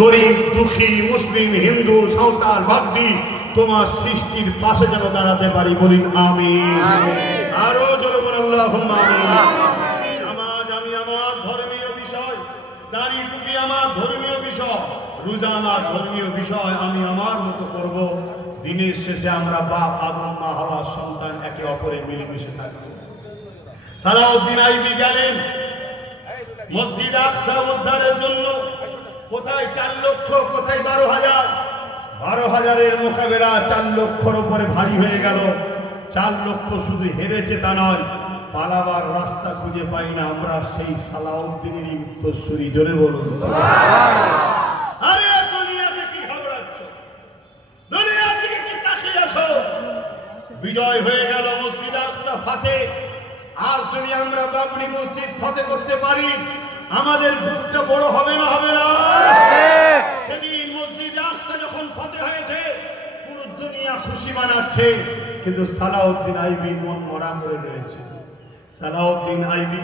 গরিব দুঃখী মুসলিম হিন্দু সাঁওতাল বাগদি তোমার সৃষ্টির পাশে যেন দাঁড়াতে পারি, বলিন আমিন। আরো জোরে বলুন আল্লাহুম্মা আমিন। নামাজ আমি আমার ধর্মীয় বিষয়, দাড়ি টুপি আমার ধর্মীয় বিষয়, রোজা আমার ধর্মীয় বিষয়, আমি আমার মতো করব। দিনের শেষে আমরা বাপ আদম মা হাওয়ার সন্তান, একে অপরে মিলেমিশে থাকবো। সালাউদ্দিন আইবি গেলেন মসজিদ আকসা উদ্ধারের জন্য। কোথায় 4 লক্ষ, কোথায় 12,000। 12,000-এর মোকাবেলা 4 লক্ষর উপরে ভারী হয়ে গেল। 4 লক্ষ শুধু হেরেছে তা নয়, পালাবার রাস্তা খুঁজে পাই না আমরা। সেই সালাউদ্দিনেরই উত্তরসূরি, জোরে বলুন সুবহানাল্লাহ। আরে দুনিয়াকে কি ঘাবড়াচ্ছ? দুনিয়ার দিকে কি তাকিয়ে আছো? বিজয় হয়ে গেল, মসজিদ আকসা ফাতে। আজ যদি আমরা বাবরি মসজিদ ফাতে করতে পারি, আমাদের বুকটা বড় হবে না? হবে না? সেদিন মসজিদ আকসা যখন ফাতে হয়েছে, পুরো দুনিয়া খুশি মানাচ্ছে, কিন্তু সালাউদ্দিন আইবি মন মরা করে রয়েছে। সালাউদ্দিন আইবি